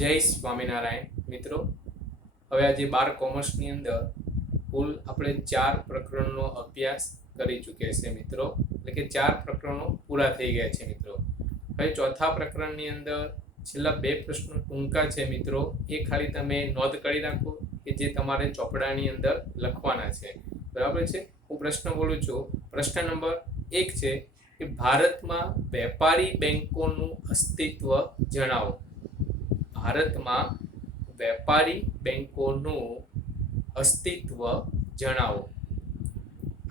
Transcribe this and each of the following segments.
જય સ્વામિનારાયણ મિત્રો. હવે આજે 12 કોમર્સની અંદર કુલ આપણે 4 પ્રકરણનો અભ્યાસ કરી ચૂક્યા છે મિત્રો. એટલે કે 4 પ્રકરણો પૂરા થઈ ગયા છે મિત્રો. હવે ચોથા પ્રકરણની અંદર છેલ્લા 2 પ્રશ્નો ટૂંકા છે મિત્રો. એ ખાલી તમે નોંધ કરી રાખો કે જે તમારે ચોપડાની અંદર લખવાના છે. બરાબર છે. હું પ્રશ્ન બોલું છું. પ્રશ્ન નંબર 1 છે કે ભારતમાં વેપારી બેંકોનું અસ્તિત્વ જણાવો. ભારતમાં વેપારી બેંકોનું અસ્તિત્વ જણાવો.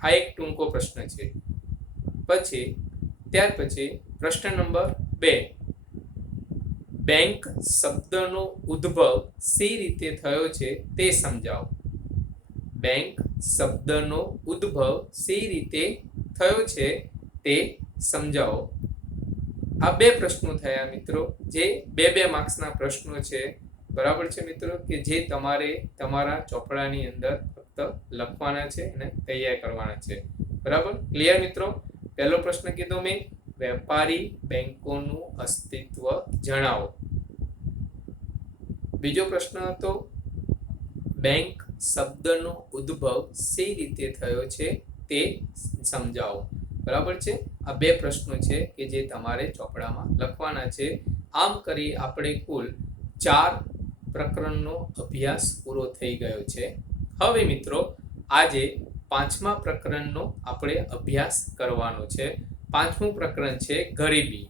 આ એક ટૂંકો પ્રશ્ન છે. ત્યાર પછી પ્રશ્ન નંબર 2, બેંક શબ્દનો ઉદ્ભવ સી રીતે થયો છે તે સમજાવો. બેંક શબ્દનો ઉદ્ભવ સી રીતે થયો છે તે સમજાવો. આ 2 પ્રશ્નો થયા મિત્રો, જે 2 માર્ક્સના પ્રશ્નો છે. બરાબર છે મિત્રો, કે જે તમારે તમારા ચોપડાની અંદર ફક્ત લખવાના છે અને તૈયાર કરવાના છે. બરાબર, ક્લિયર મિત્રો? પહેલો પ્રશ્ન કીધો મેં, વેપારી બેંકોનું અસ્તિત્વ જણાવો. બીજો પ્રશ્ન હતો બેંક શબ્દનો ઉદ્ભવ સી રીતે થયો છે તે સમજાવો. બરાબર છે. આ 2 પ્રશ્નો છે કે જે તમારે ચોપડામાં લખવાના છે. આમ કરી આપણે કુલ 4 પ્રકરણનો અભ્યાસ પૂરો થઈ ગયો છે. હવે મિત્રો આજે 5મા પ્રકરણનો આપણે અભ્યાસ કરવાનો છે. 5મું પ્રકરણ છે ગરીબી.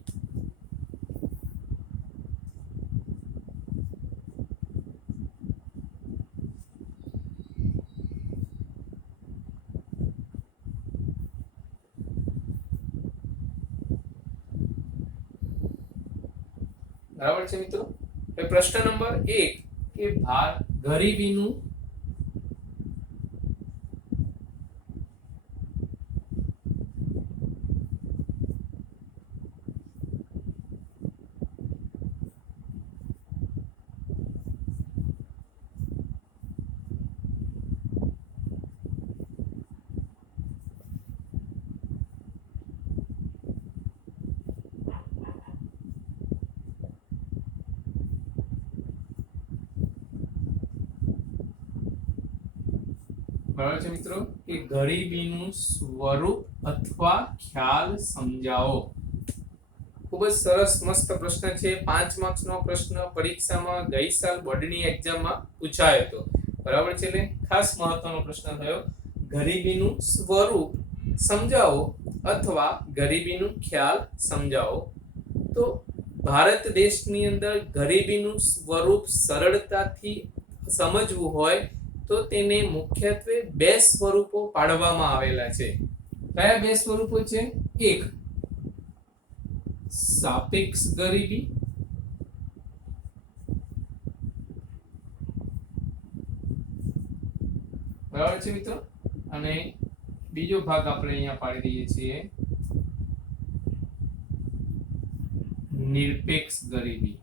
બરાબર છે મિત્રો. પ્રશ્ન નંબર 1 કે ગરીબીનું બરાબર છે મિત્રો, કે ગરીબીનું સ્વરૂપ અથવા ખ્યાલ સમજાવો. ખૂબ જ સરસ મસ્ત પ્રશ્ન છે. 5 માર્ક્સનો પ્રશ્ન પરીક્ષામાં ગઈ સાલ બોર્ડની એક્ઝામમાં પૂછાયો હતો. બરાબર છે. એટલે ખાસ મહત્વનો પ્રશ્ન થયો. ગરીબીનું સ્વરૂપ સમજાવો અથવા ગરીબીનું ખ્યાલ સમજાવો. તો ભારત દેશની અંદર ગરીબીનું સ્વરૂપ સરળતાથી સમજવું હોય તો તેને મુખ્યત્વે 2 સ્વરૂપો પાડવામાં આવેલા છે. કયા 2 સ્વરૂપો છે? એક, સાપેક્ષ ગરીબી, બરાબર છે મિત્રો, અને બીજો ભાગ આપણે અહીંયા પાડી દઈએ છીએ નિરપેક્ષ ગરીબી.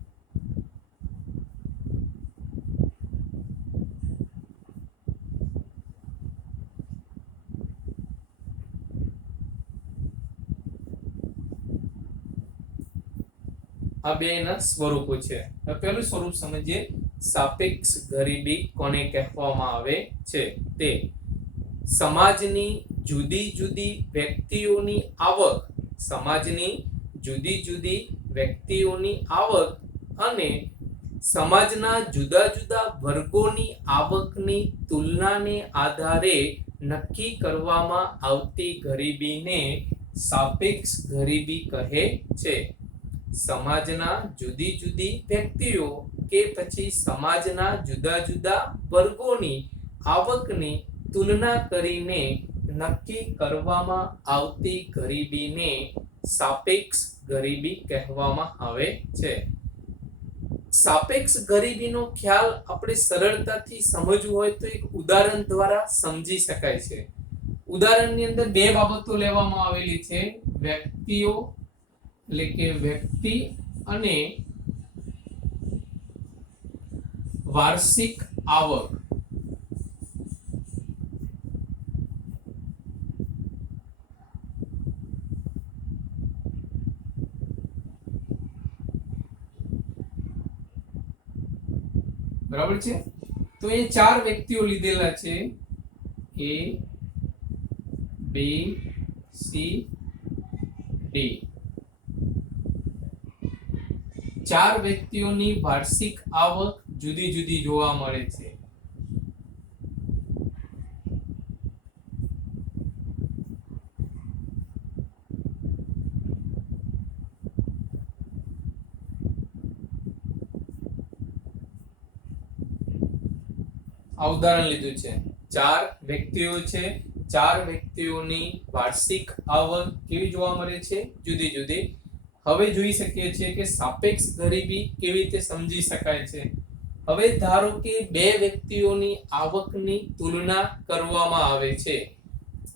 આ 2ના સ્વરૂપો છે. પહેલું સ્વરૂપ સમજીએ. સાપેક્ષ ગરીબી કોને કહેવામાં આવે છે? તે સમાજની જુદી જુદી વ્યક્તિઓની આવક, અને સમાજના જુદા જુદા વર્ગોની આવકની તુલનાને આધારે નક્કી કરવામાં આવતી ગરીબીને સાપેક્ષ ગરીબી કહે છે. સમાજના જુદી જુદી વ્યક્તિઓ કે પછી સમાજના જુદા જુદા વર્ગોની આવકની તુલના કરીને નક્કી કરવામાં આવતી ગરીબીને સાપેક્ષ ગરીબી કહેવામાં આવે છે. સાપેક્ષ ગરીબીનો ખ્યાલ આપણે સરળતાથી સમજવું હોય તો એક ઉદાહરણ દ્વારા સમજી શકાય છે. ઉદાહરણની અંદર 2 બાબતો લેવામાં આવેલી છે. વ્યક્તિઓ એટલે કે વ્યક્તિ અને વાર્ષિક આવક. બરાબર છે। તો એ ચાર વ્યક્તિઓ લીધેલા છે A B C D। ચાર વ્યક્તિઓની વાર્ષિક આવક જુદી જુદી જોવા મળે છે। આ ઉદાહરણ લીધું છે, ચાર વ્યક્તિઓ છે, ચાર વ્યક્તિઓની વાર્ષિક આવક કેવી જોવા મળે છે? જુદી જુદી। હવે જોઈ શકીએ છીએ કે સાપેક્ષ ગરીબી કેવી રીતે સમજી શકાય છે। હવે ધારો કે બે વ્યક્તિઓની આવકની તુલના કરવામાં આવે છે।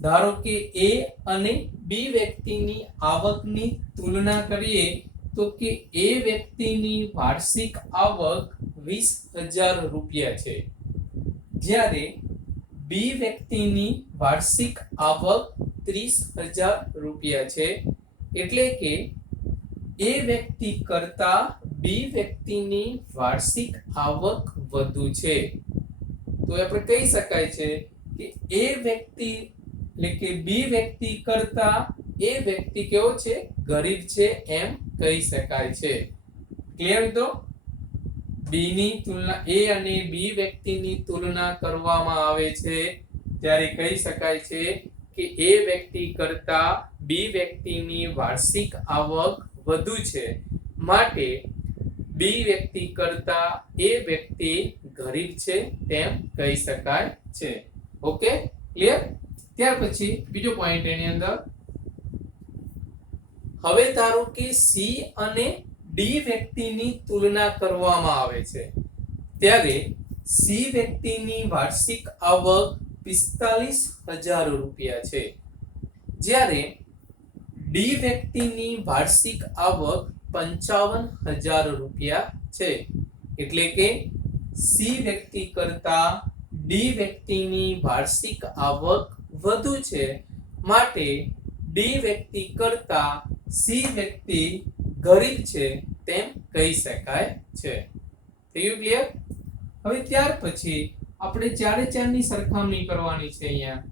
ધારો કે A અને B વ્યક્તિની આવકની તુલના કરીએ તો કે A વ્યક્તિની વાર્ષિક આવક 20,000 રૂપિયા છે, જ્યારે B વ્યક્તિની વાર્ષિક આવક 30,000 રૂપિયા છે। એટલે કે A વ્યક્તિ કરતા B વ્યક્તિની વાર્ષિક આવક વધુ છે। તો આપણે કહી શકાય છે કે A વ્યક્તિ એટલે કે B વ્યક્તિ કરતા A વ્યક્તિ કેવો છે? ગરીબ છે એમ કહી શકાય છે। ક્લિયર મિત્રો? B ની તુલના A અને B વ્યક્તિની તુલના કરવામાં આવે છે ત્યારે કહી શકાય છે કે A વ્યક્તિ કરતા B વ્યક્તિની વાર્ષિક આવક વધુ છે, માટે B વ્યક્તિ કરતા A વ્યક્તિ ગરીબ છે તેમ કહી શકાય છે। Okay, clear? ત્યાર પછી બીજો પોઈન્ટ એની અંદર, હવે ધારો કે C અને D વ્યક્તિની તુલના કરવામાં આવે છે ત્યારે C વ્યક્તિની વાર્ષિક આવક 45,000 રૂપિયા છે, જ્યારે D વ્યક્તિની વાર્ષિક આવક 55,000 રૂપિયા છે। એટલે કે C વ્યક્તિ કરતા D વ્યક્તિની વાર્ષિક આવક વધુ છે, માટે D વ્યક્તિ કરતા C વ્યક્તિ ગરીબ છે તેમ કહી શકાય છે। થઈ ગયું ક્લિયર? હવે ત્યાર પછી આપણે ચારે ચારની સરખામણી કરવાની છે અહીંયા।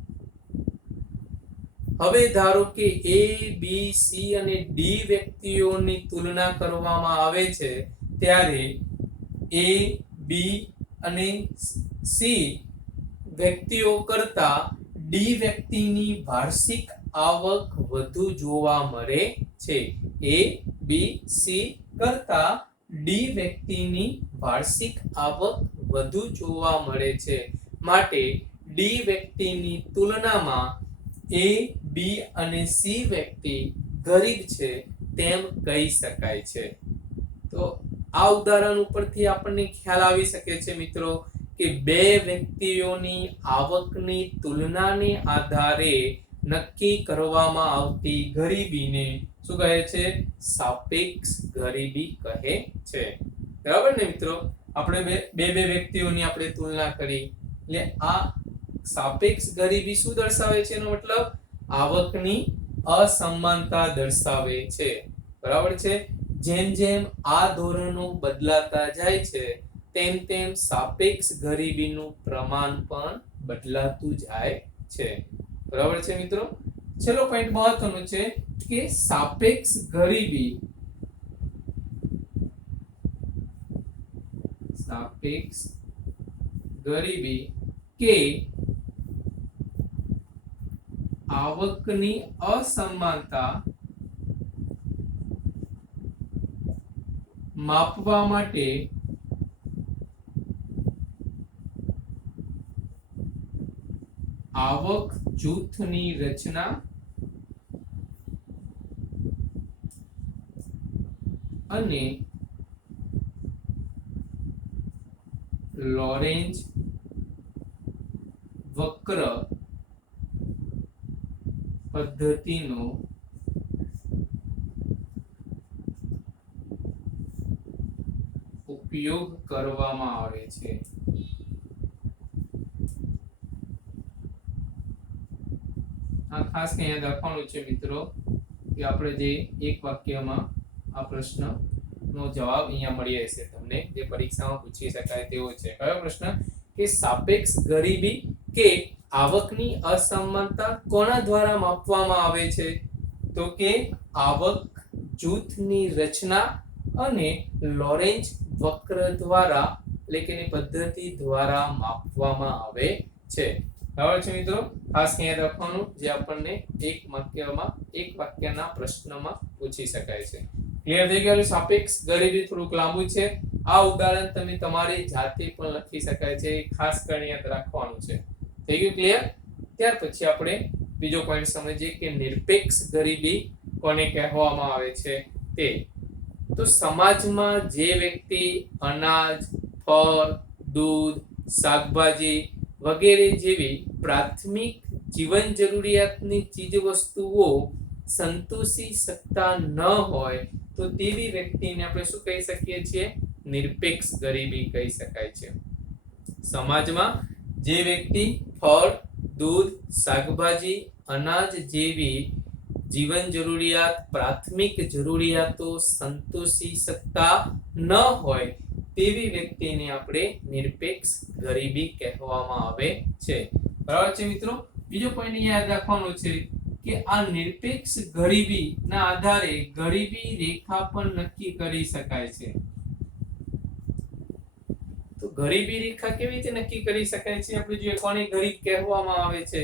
હવે ધારો કે A B C અને D વ્યક્તિઓની તુલના કરવામાં આવે છે ત્યારે A B અને C વ્યક્તિઓ કરતા D વ્યક્તિની વાર્ષિક આવક વધુ જોવા મળે છે। A B C કરતા D વ્યક્તિની વાર્ષિક આવક વધુ જોવા મળે છે, માટે D વ્યક્તિની તુલનામાં A B અને C વ્યક્તિ ગરીબ છે તેમ કહી શકાય છે। તો આ ઉદાહરણ ઉપરથી આપણને ખ્યાલ આવી શકે છે મિત્રો કે બે વ્યક્તિઓની આવકની તુલનાને આધારે નક્કી કરવામાં આવતી ગરીબીને શું કહે છે? સાપેક્ષ ગરીબી કહે છે। બરાબર ને મિત્રો? આપણે બે વ્યક્તિઓની આપણે તુલના કરી એટલે આ સાપેક્ષ ગરીબી શું દર્શાવે છે? એનો મતલબ આવકની અસમાનતા દર્શાવે છે। બરાબર છે? જેમ જેમ આ ધોરણો બદલાતા જાય છે તેમ તેમ સાપેક્ષ ગરીબીનું પ્રમાણ પણ બદલાતું જાય છે। બરાબર છે મિત્રો? છેલ્લો પોઈન્ટ મહત્વનો છે કે સાપેક્ષ ગરીબી કે આવકની અસમાનતા માપવા માટે આવક જૂથની રચના અને લોરેન્જ વક્ર પદ્ધતિનો ઉપયોગ કરવામાં આવે છે। આ ખાસ અહીંયા લખવાનું છે મિત્રો કે આપણે જે એક વાક્યમાં આ પ્રશ્ન નો જવાબ અહીંયા મળી રહેશે તમને, જે પરીક્ષામાં પૂછી શકાય તેવો છે. કયો પ્રશ્ન? કે સાપેક્ષ ગરીબી કે આવકની અસમાનતા કોના દ્વારા માપવામાં આવે છે? તો કે આવક જૂથની રચના અને લોરેન્જ વક્ર દ્વારા, એટલે કે પદ્ધતિ દ્વારા માપવામાં આવે છે. બરાબર છે મિત્રો? ખાસ યાદ રાખવાનું, જે આપણને એક વાક્યના પ્રશ્નમાં પૂછી શકાય છે. ક્લિયર થઈ ગયું? સાપેક્ષ ગરીબી થોડુંક લાંબુ છે. આ ઉદાહરણ તમે તમારી જાતે પણ લખી શકાય છે, ખાસ કરીને યાદ રાખવાનું છે. થઈ ગયું ક્લિયર? ત્યાર પછી આપણે બીજો પોઈન્ટ સમજીએ કે નિરપેક્ષ ગરીબી કોને કહેવામાં આવે છે તે. તો સમાજમાં જે વ્યક્તિ અનાજ, ફળ, દૂધ, શાકભાજી વગેરે જેવી પ્રાથમિક જીવન જરૂરિયાતની ચીજ વસ્તુઓ સંતોષી શકતા ન હોય તો તેવી વ્યક્તિને આપણે શું કહી શકીએ છીએ? નિરપેક્ષ ગરીબી કહી શકાય છે. સમાજમાં જે વ્યક્તિ ફળ, દૂધ, શાકભાજી, અનાજ જેવી જીવન જરૂરિયાત, પ્રાથમિક જરૂરિયાતો સંતોષી શકતા ન હોય તેવી વ્યક્તિને આપણે નિરપેક્ષ ગરીબી કહેવામાં આવે છે. બરાબર છે મિત્રો? બીજો પોઈન્ટ યાદ રાખવાનો છે કે આ નિરપેક્ષ ગરીબી ના આધારે ગરીબી રેખા પણ નક્કી કરી શકાય છે. તો ગરીબી રેખા કેવી રીતે નક્કી કરી શકાય છે? આપણે જોઈએ કોને ગરીબ કહેવામાં આવે છે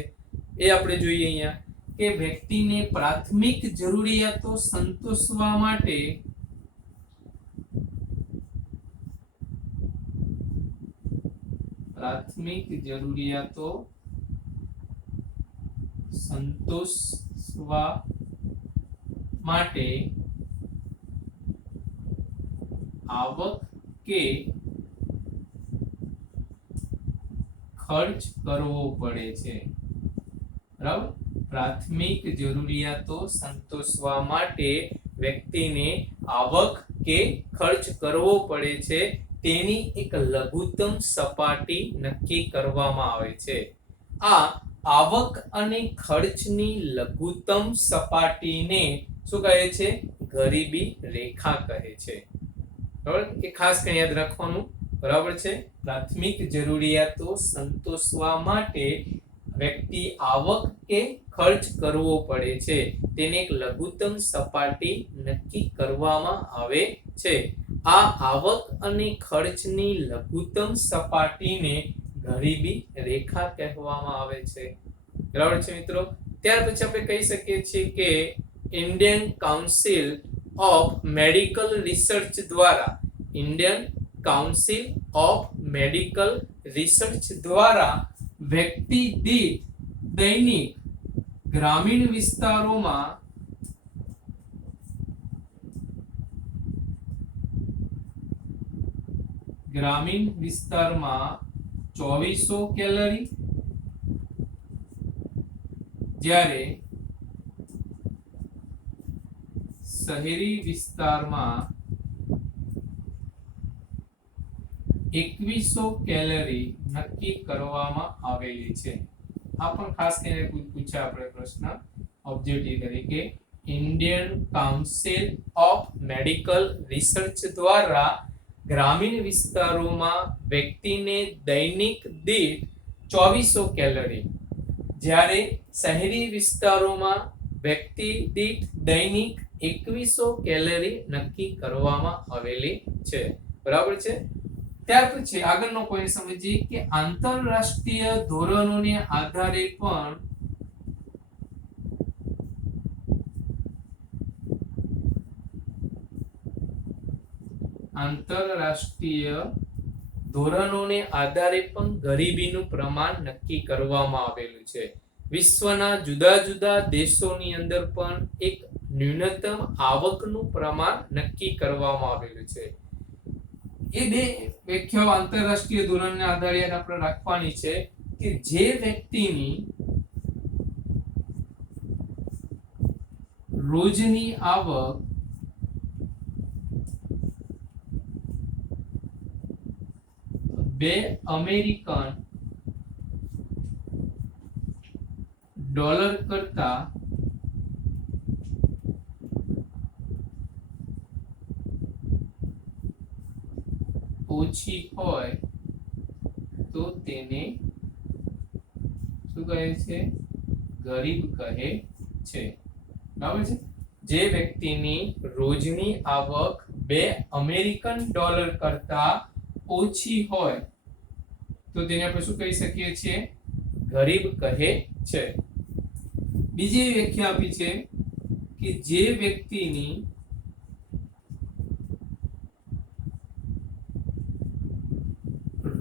એ આપણે જોઈએ અહીંયા કે વ્યક્તિને પ્રાથમિક જરૂરિયાતો સંતોષવા માટે આવક કે ખર્ચ કરવો પડે છે. બરાબર? પ્રાથમિક જરૂરિયાતો સંતોષવા માટે વ્યક્તિને આવક કે ખર્ચ કરવો પડે છે, તેની એક લઘુત્તમ સપાટી નક્કી કરવામાં આવે છે. આ આવક અને ખર્ચની લઘુત્તમ સપાટીને શું કહે છે? ગરીબી રેખા કહે છે. બરાબર? એ ખાસ કરીને યાદ રાખવાનું. બરાબર છે? પ્રાથમિક જરૂરિયાતો સંતોષવા માટે વ્યક્તિ આવક કે ખર્ચ કરવો પડે છે, તેને એક લઘુત્તમ સપાટી નક્કી કરવામાં આવે છે. આ આવક અને ખર્ચની લઘુત્તમ સપાટીને ગરીબી રેખા કહેવામાં આવે છે. બરાબર છે મિત્રો? ત્યાર પછી આપણે કહી શકીએ છીએ કે Indian council of medical research દ્વારા વ્યક્તિ દીઠ દૈનિક ગ્રામીણ વિસ્તારોમાં ગ્રામીણ વિસ્તારમાં 2400 કેલરી, જ્યારે શહેરી વિસ્તારમાં 2100 કેલરી નક્કી કરવામાં આવેલી છે. આ પણ ખાસ કરીને પૂછ્યા આપણે પ્રશ્ન ઓબ્જેક્ટિવ તરીકે. Indian council of medical research દ્વારા ગ્રામીણ વિસ્તારોમાં વ્યક્તિને દૈનિક દીઠ 2400 કેલરી, જ્યારે શહેરી વિસ્તારોમાં વ્યક્તિ દીઠ દૈનિક 2100 કેલરી નક્કી કરવામાં આવેલી છે. બરાબર છે? ત્યાર પછી આગળનો પોઈન્ટ સમજીએ કે આંતરરાષ્ટ્રીય ધોરણોને આધારે પણ ગરીબીનું પ્રમાણ નક્કી કરવામાં આવેલું છે. વિશ્વના જુદા જુદા દેશોની અંદર પણ એક ન્યૂનતમ આવકનું પ્રમાણ નક્કી કરવામાં આવેલું છે. એ બે વ્યાખ્યાઓ આંતરરાષ્ટ્રીય ધોરણના આધારે આપણે રાખવાની છે કે જે વ્યક્તિની રોજની આવક $2 અમેરિકન કરતા ઓછી હોય તો તેને શું કહે છે? ગરીબ કહે છે. બરાબર છે. જે વ્યક્તિની રોજની આવક $2 કરતા ઓછી હોય તો તેને આપણે શું કહી શકીએ છીએ? ગરીબ કહે છે. બીજી વ્યાખ્યા આપી છે કે જે વ્યક્તિની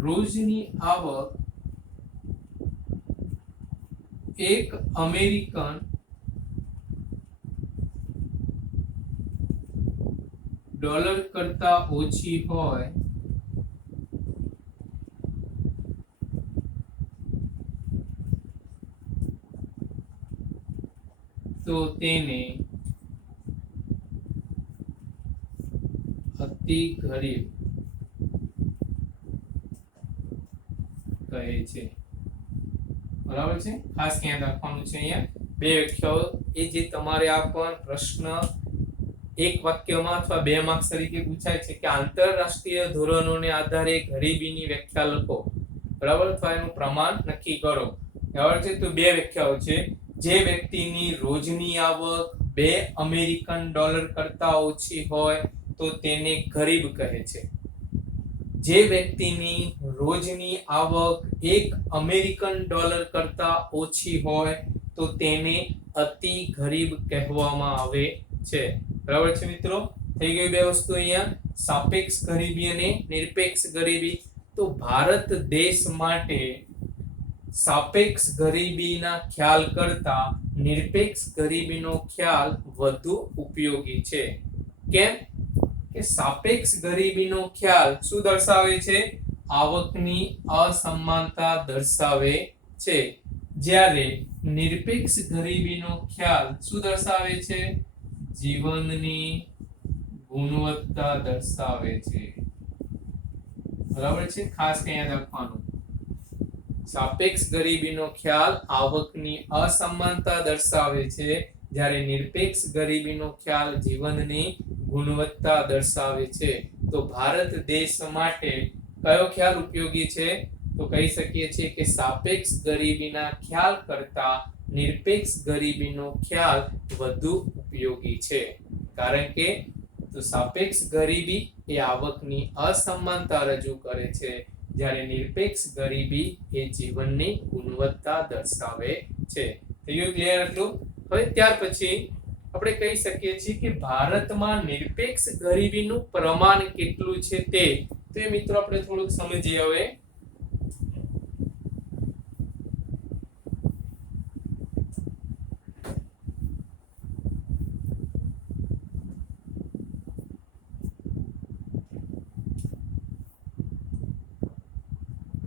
રોજની આવક $1 કરતા ઓછી હોય તો તેને અતિ ગરીબ કહે છે. બરાબર છે. ખાસ યાદ રાખવાનું છે અહીંયા બે વ્યાખ્યાઓ એ જે તમારે આ પણ પ્રશ્ન એક વાક્યમાં અથવા 2 માર્ક્સ તરીકે પૂછાય છે કે આંતરરાષ્ટ્રીય ધોરણોને આધારે ગરીબીની વ્યાખ્યા લખો. બરાબર, અથવા એનું પ્રમાણ નક્કી કરો. બરાબર છે. તો બે વ્યાખ્યાઓ છે. જે વ્યક્તિની રોજની આવક $2 કરતા ઓછી હોય તો તેને ગરીબ કહે છે. જે વ્યક્તિની રોજની આવક $1 કરતા ઓછી હોય તો તેને અતિ ગરીબ કહેવામાં આવે છે. બરાબર છે મિત્રો? થઈ ગઈ બે વસ્તુ અહીંયા, સાપેક્ષ ગરીબી અને નિરપેક્ષ ગરીબી. તો ભારત દેશ માટે સાપેક્ષ ગરીબીના ખ્યાલ કરતા નિરપેક્ષ ગરીબીનો ખ્યાલ વધુ ઉપયોગી છે. કેમ? કે સાપેક્ષ ગરીબીનો ખ્યાલ શું દર્શાવે છે? આવકની અસમાનતા દર્શાવે છે. જ્યારે નિરપેક્ષ ગરીબીનો ખ્યાલ શું દર્શાવે છે? જીવનની ગુણવત્તા દર્શાવે છે. બરાબર છે. ખાસ યાદ રાખવાનું. સાપેક્ષ ગરીબીનો ખ્યાલ આવકની અસમાનતા દર્શાવે છે, જ્યારે નિરપેક્ષ ગરીબીનો ખ્યાલ જીવનની ગુણવત્તા દર્શાવે છે. તો ભારત દેશ માટે કયો ખ્યાલ ઉપયોગી છે? તો કહી શકીએ છીએ કે સાપેક્ષ ગરીબીના ખ્યાલ કરતા નિરપેક્ષ ગરીબીનો ખ્યાલ વધુ ઉપયોગી છે. કારણ કે તો સાપેક્ષ ગરીબી એ આવકની અસમાનતા રજૂ કરે છે, જ્યારે નિરપેક્ષ ગરીબી એ જીવનની ગુણવત્તા દર્શાવે છે. થયું ક્લિયર આટલું? હવે ત્યાર પછી આપણે કહી શકીએ છીએ કે ભારતમાં નિરપેક્ષ ગરીબીનું પ્રમાણ કેટલું છે તે. તો એ મિત્રો આપણે થોડુંક સમજીએ હવે.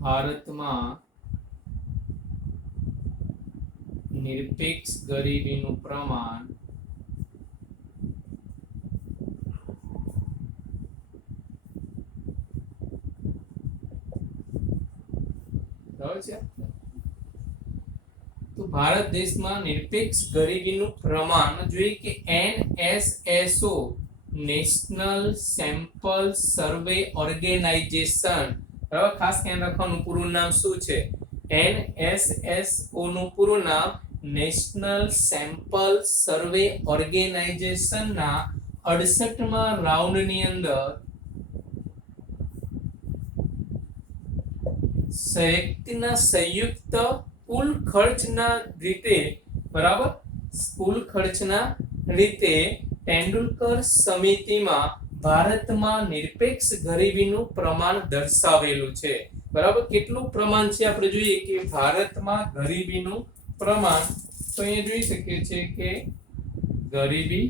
ભારતમાં નિરપેક્ષ ગરીબીનું પ્રમાણ બરાબર છે. તો ભારત દેશમાં નિરપેક્ષ ગરીબીનું પ્રમાણ જોઈએ કે NSSO નેશનલ સેમ્પલ સર્વે ઓર્ગેનાઇઝેશન. બરાબર, ખાસ ધ્યાન રાખવાનું પૂરું નામ શું છે? NSSO નું પૂરું નામ નેશનલ સેમ્પલ સર્વે ઓર્ગેનાઇઝેશન ના 68મા રાઉન્ડની અંદર વ્યક્તિના સંયુક્ત કુલ ખર્ચના રીતે, બરાબર, કુલ ખર્ચના રીતે તેંડુલકર સમિતિમાં ભારતમાં નિરપેક્ષ ગરીબીનું પ્રમાણ દર્શાવેલું છે. બરાબર, કેટલું પ્રમાણ છે આપણે જોઈએ કે ભારતમાં ગરીબીનું પ્રમાણ. તો અહીંયા જોઈ શકીએ છીએ કે ગરીબી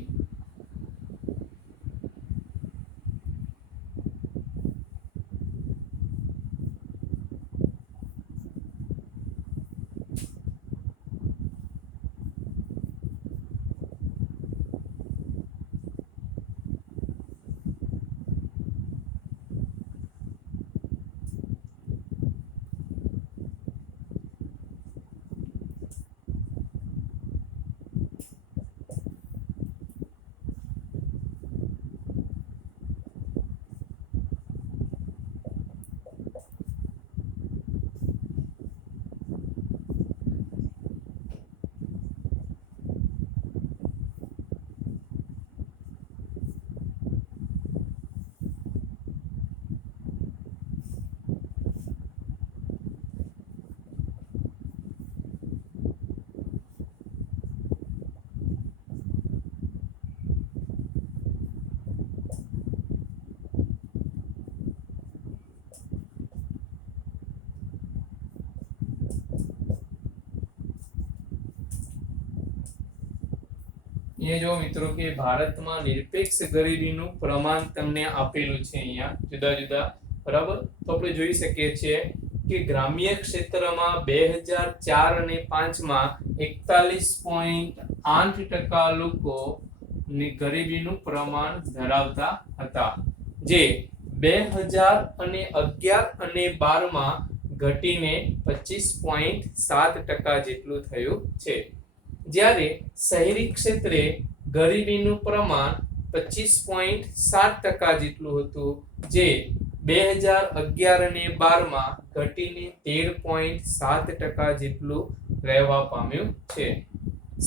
એ જો મિત્રો કે ભારતમાં નિરપેક્ષ ગરીબીનું પ્રમાણ તમને આપેલું છે અહીંયા જુદા જુદા, બરાબર. તો આપણે જોઈ શકીએ છીએ કે ગ્રામ્ય ક્ષેત્રમાં 2004 અને 5 માં 41.8% લોકો ગરીબીનું પ્રમાણ ધરાવતા હતા, જે 2011 અને 12 માં ઘટીને 25.7% જેટલું થયું છે. જ્યારે શહેરી ક્ષેત્રે ગરીબીનું પ્રમાણ 25.7% જેટલું હતું, જે 2011 અને 12 માં ઘટીને 13.7% જેટલું રહેવા પામ્યું છે.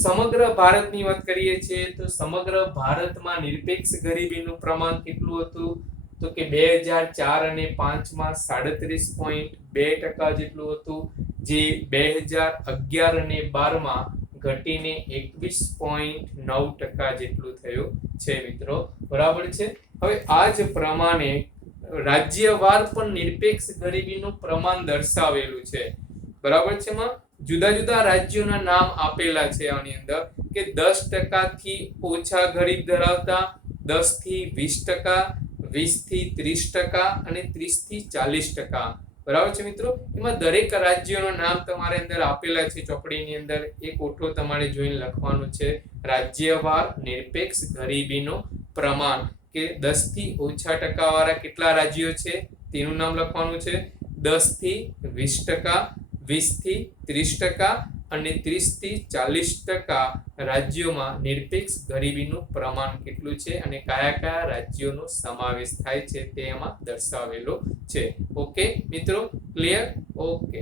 સમગ્ર ભારતની વાત કરીએ છીએ તો સમગ્ર ભારતમાં નિરપેક્ષ ગરીબીનું પ્રમાણ કેટલું હતું, તો કે 2004 અને 5 માં 37.2% જેટલું હતું, જે 2011 અને 12 માં ઘટીને 21.9% જેટલું થયું છે મિત્રો, બરાબર છે. હવે આ જ પ્રમાણે રાજ્યવાર પણ નિરપેક્ષ ગરીબીનું પ્રમાણ દર્શાવેલું છે, બરાબર છે. માં જુદા જુદા રાજ્યોના નામ આપેલા છે આની અંદર, કે 10% થી ઓછા ગરીબ ધરાવતા, 10 થી 20%, 20 થી 30% અને 30 થી 40%, બરાબર છે મિત્રો. એમાં દરેક રાજ્યોના નામ તમારે અંદર આપેલા છે ચોપડીની અંદર, એક ઓઠો તમારે જોઈને લખવાનું છે. રાજ્યવાર નિરપેક્ષ ગરીબીનું પ્રમાણ, કે 10 થી ઓછા ટકા વાળા કેટલા રાજ્યો છે તેનું નામ લખવાનું છે. 10 થી 20%, 20 થી 30% અને 30 થી 40% રાજ્યોમાં નિરપેક્ષ ગરીબીનું પ્રમાણ કેટલું છે અને કયા કયા રાજ્યોનો સમાવેશ થાય છે તે એમાં દર્શાવેલો છે. ઓકે મિત્રો, ક્લિયર? ઓકે.